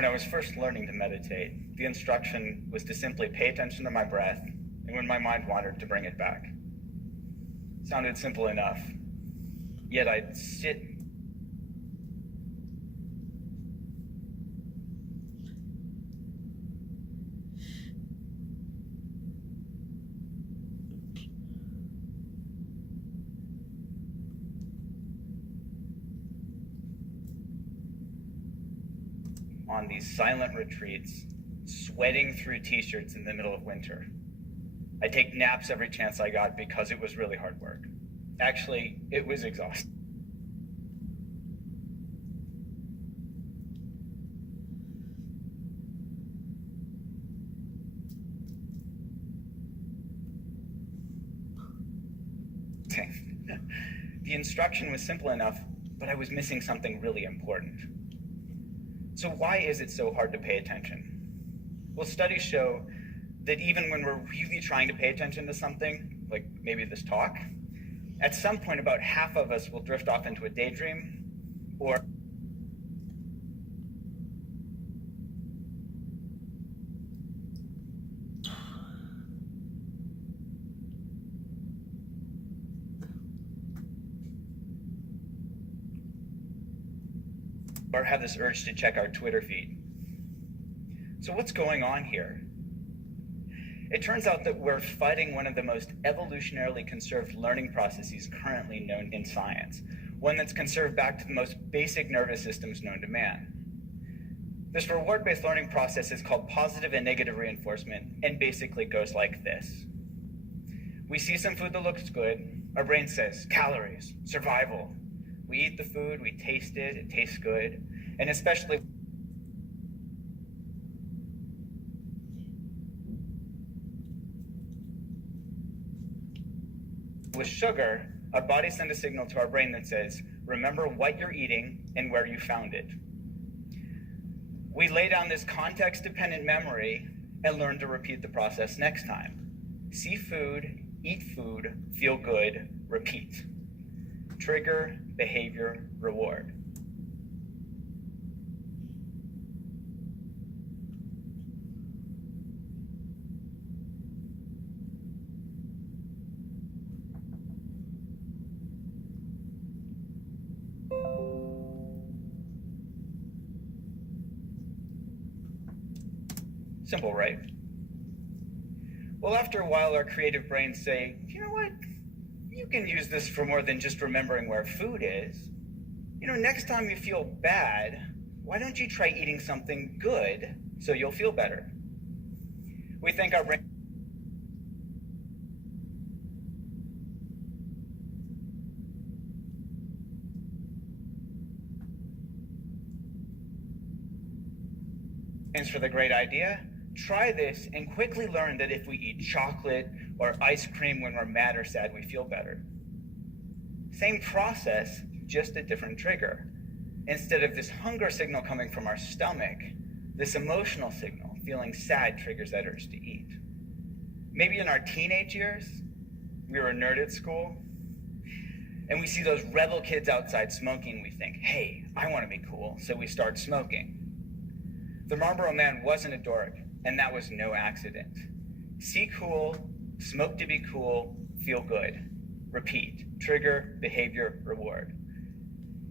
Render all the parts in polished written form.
When I was first learning to meditate, the instruction was to simply pay attention to my breath, and when my mind wandered, to bring it back. It sounded simple enough, yet I'd sit on these silent retreats, sweating through t-shirts in the middle of winter. I'd take naps every chance I got because it was really hard work. Actually, it was exhausting. The instruction was simple enough, but I was missing something really important. So why is it so hard to pay attention? Well, studies show that even when we're really trying to pay attention to something, like maybe this talk, at some point about half of us will drift off into a daydream or have this urge to check our Twitter feed. So what's going on here? It turns out that we're fighting one of the most evolutionarily conserved learning processes currently known in science, one that's conserved back to the most basic nervous systems known to man. This reward-based learning process is called positive and negative reinforcement and basically goes like this. We see some food that looks good, our brain says, calories, survival. We eat the food, we taste it, it tastes good, and especially with sugar, our bodies send a signal to our brain that says, remember what you're eating and where you found it. We lay down this context-dependent memory and learn to repeat the process next time. See food, eat food, feel good, repeat. Trigger, behavior, reward. Simple, right? Well, after a while, our creative brains say, you know what? You can use this for more than just remembering where food is. You know, next time you feel bad, why don't you try eating something good so you'll feel better? We think our brains for the great idea. Try this and quickly learn that if we eat chocolate or ice cream when we're mad or sad, we feel better. Same process, just a different trigger. Instead of this hunger signal coming from our stomach, this emotional signal, feeling sad, triggers that urge to eat. Maybe in our teenage years, we were a nerd at school, and we see those rebel kids outside smoking, we think, hey, I want to be cool, so we start smoking. The Marlboro Man wasn't a dork, and that was no accident. See cool, smoke to be cool, feel good. Repeat, trigger, behavior, reward.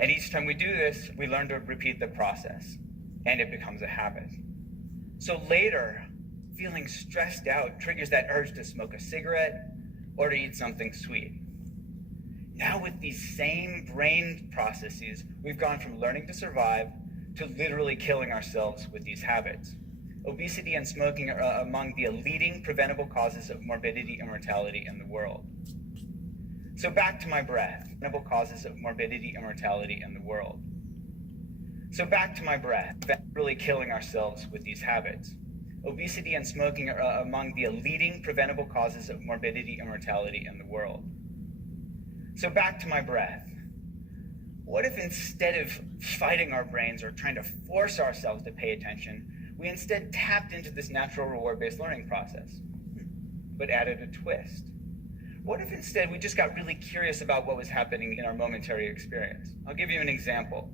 And each time we do this, we learn to repeat the process, and it becomes a habit. So later, feeling stressed out triggers that urge to smoke a cigarette or to eat something sweet. Now with these same brain processes, we've gone from learning to survive to literally killing ourselves with these habits. Obesity and smoking are among the leading preventable causes of morbidity and mortality in the world. So back to my breath, preventable causes of morbidity and mortality in the world. So back to my breath, really killing ourselves with these habits. Obesity and smoking are among the leading preventable causes of morbidity and mortality in the world. So back to my breath. What if instead of fighting our brains or trying to force ourselves to pay attention, we instead tapped into this natural reward-based learning process, but added a twist? What if instead we just got really curious about what was happening in our momentary experience? I'll give you an example.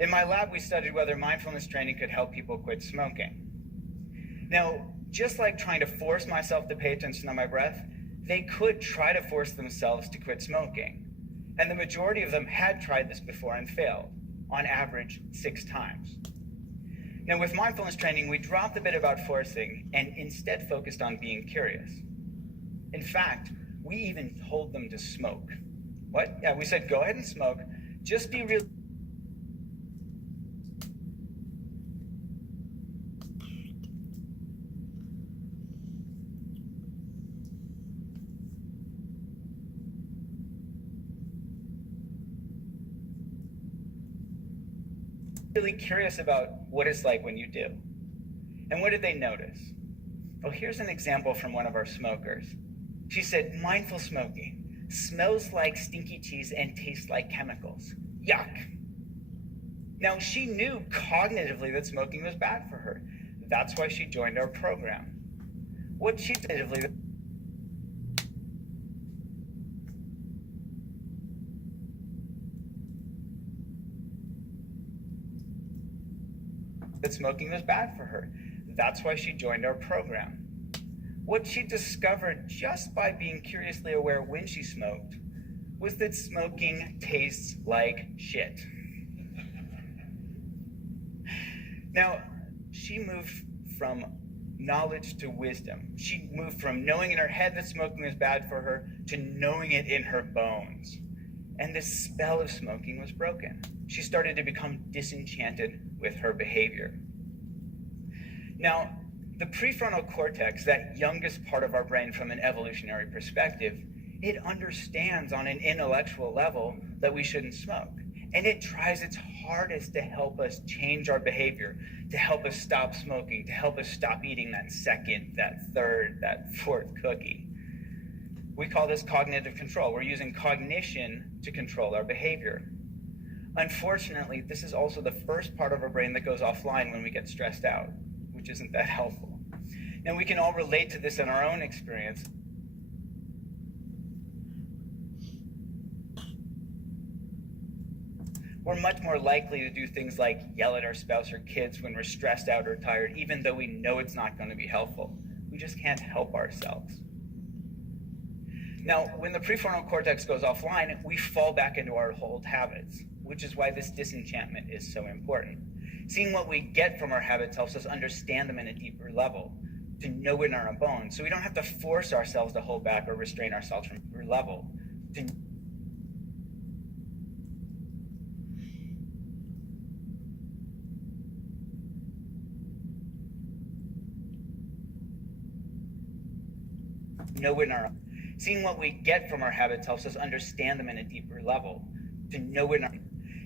In my lab, we studied whether mindfulness training could help people quit smoking. Now, just like trying to force myself to pay attention to my breath, they could try to force themselves to quit smoking. And the majority of them had tried this before and failed, on average 6 times. Now, with mindfulness training, we dropped a bit about forcing and instead focused on being curious. In fact, we even told them to smoke. What? Yeah, we said, go ahead and smoke. Just be really curious about what it's like when you do. And what did they notice? Well, here's an example from one of our smokers. She said, mindful smoking smells like stinky cheese and tastes like chemicals. Yuck. Now, she knew cognitively that smoking was bad for her. That's why she joined our program. What she cognitively that smoking was bad for her. That's why she joined our program. What she discovered just by being curiously aware when she smoked was that smoking tastes like shit. Now, she moved from knowledge to wisdom. She moved from knowing in her head that smoking was bad for her to knowing it in her bones. And the spell of smoking was broken. She started to become disenchanted with her behavior. Now, the prefrontal cortex, that youngest part of our brain from an evolutionary perspective, it understands on an intellectual level that we shouldn't smoke. And it tries its hardest to help us change our behavior, to help us stop smoking, to help us stop eating that second, that third, that fourth cookie. We call this cognitive control. We're using cognition to control our behavior. Unfortunately, this is also the first part of our brain that goes offline when we get stressed out, which isn't that helpful. Now, we can all relate to this in our own experience. We're much more likely to do things like yell at our spouse or kids when we're stressed out or tired, even though we know it's not going to be helpful. We just can't help ourselves. Now, when the prefrontal cortex goes offline, we fall back into our old habits, which is why this disenchantment is so important. Seeing what we get from our habits helps us understand them in a deeper level, to know it in our bones, so we don't have to force ourselves to hold back or restrain ourselves from a level. Know it in our Seeing what we get from our habits helps us understand them in a deeper level. To know it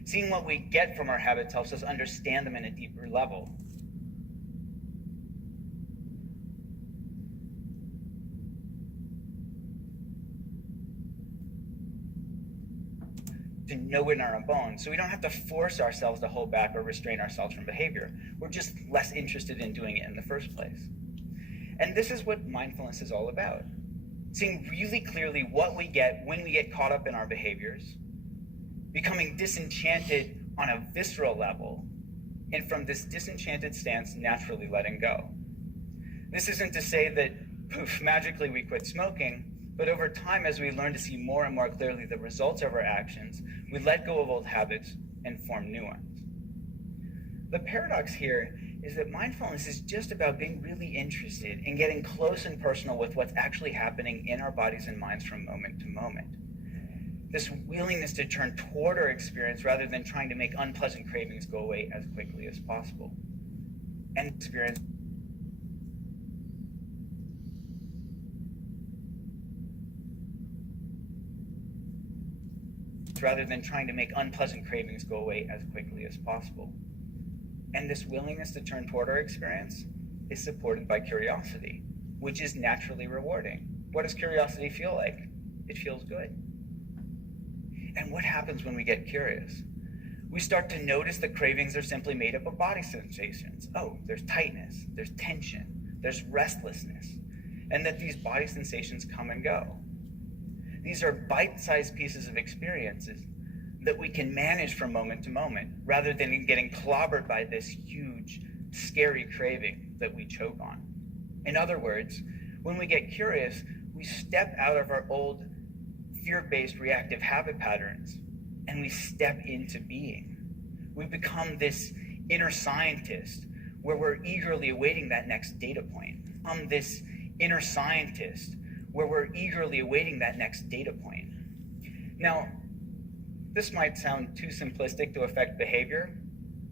Seeing what we get from our habits helps us understand them in a deeper level. To know it in our bones, so we don't have to force ourselves to hold back or restrain ourselves from behavior. We're just less interested in doing it in the first place. And this is what mindfulness is all about. Seeing really clearly what we get when we get caught up in our behaviors, becoming disenchanted on a visceral level, and from this disenchanted stance, naturally letting go. This isn't to say that, poof, magically we quit smoking, but over time, as we learn to see more and more clearly the results of our actions, we let go of old habits and form new ones. The paradox here is that mindfulness is just about being really interested in getting close and personal with what's actually happening in our bodies and minds from moment to moment. This willingness to turn toward our experience rather than trying to make unpleasant cravings go away as quickly as possible. And experience rather than trying to make unpleasant cravings go away as quickly as possible. And this willingness to turn toward our experience is supported by curiosity, which is naturally rewarding. What does curiosity feel like? It feels good. And what happens when we get curious? We start to notice that cravings are simply made up of body sensations. Oh, there's tightness, there's tension, there's restlessness, and that these body sensations come and go. These are bite-sized pieces of experiences that we can manage from moment to moment, rather than getting clobbered by this huge, scary craving that we choke on. In other words, when we get curious, we step out of our old fear-based reactive habit patterns and we step into being. We become this inner scientist where we're eagerly awaiting that next data point. This inner scientist where we're eagerly awaiting that next data point. Now, this might sound too simplistic to affect behavior,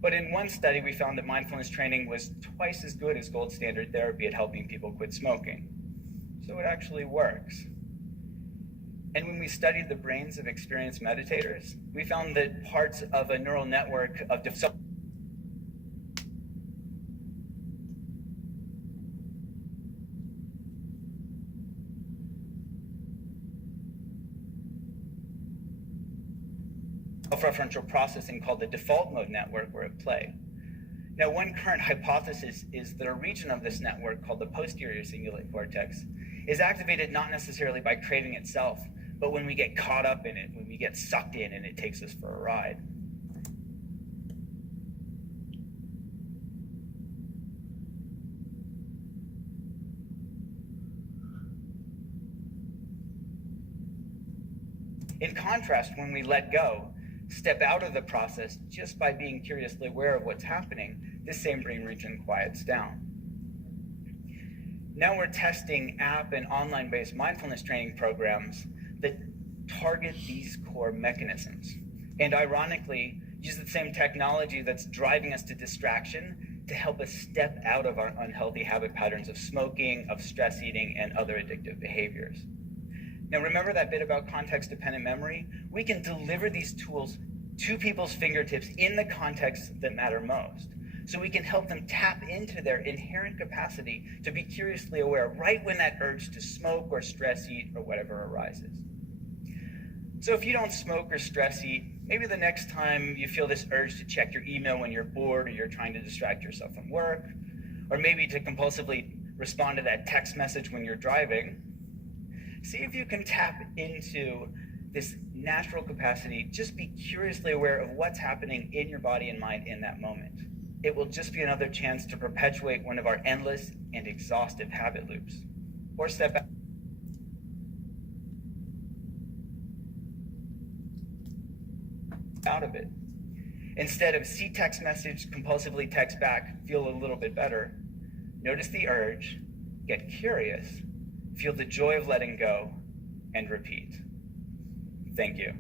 but in one study we found that mindfulness training was twice as good as gold standard therapy at helping people quit smoking. So it actually works. And when we studied the brains of experienced meditators, we found that parts of a neural network of self-referential processing called the default mode network were at play. Now, one current hypothesis is that a region of this network called the posterior cingulate cortex is activated not necessarily by craving itself, but when we get caught up in it, when we get sucked in and it takes us for a ride. In contrast, when we let go, step out of the process just by being curiously aware of what's happening, this same brain region quiets down. Now we're testing app and online-based mindfulness training programs that target these core mechanisms, and ironically, use the same technology that's driving us to distraction to help us step out of our unhealthy habit patterns of smoking, of stress eating, and other addictive behaviors. Now, remember that bit about context-dependent memory? We can deliver these tools to people's fingertips in the contexts that matter most. So we can help them tap into their inherent capacity to be curiously aware right when that urge to smoke or stress eat or whatever arises. So if you don't smoke or stress eat, maybe the next time you feel this urge to check your email when you're bored or you're trying to distract yourself from work, or maybe to compulsively respond to that text message when you're driving, see if you can tap into this natural capacity. Just be curiously aware of what's happening in your body and mind in that moment. It will just be another chance to perpetuate one of our endless and exhaustive habit loops. Or step out of it. Instead of see text message, compulsively text back, feel a little bit better, notice the urge, get curious, feel the joy of letting go, and repeat. Thank you.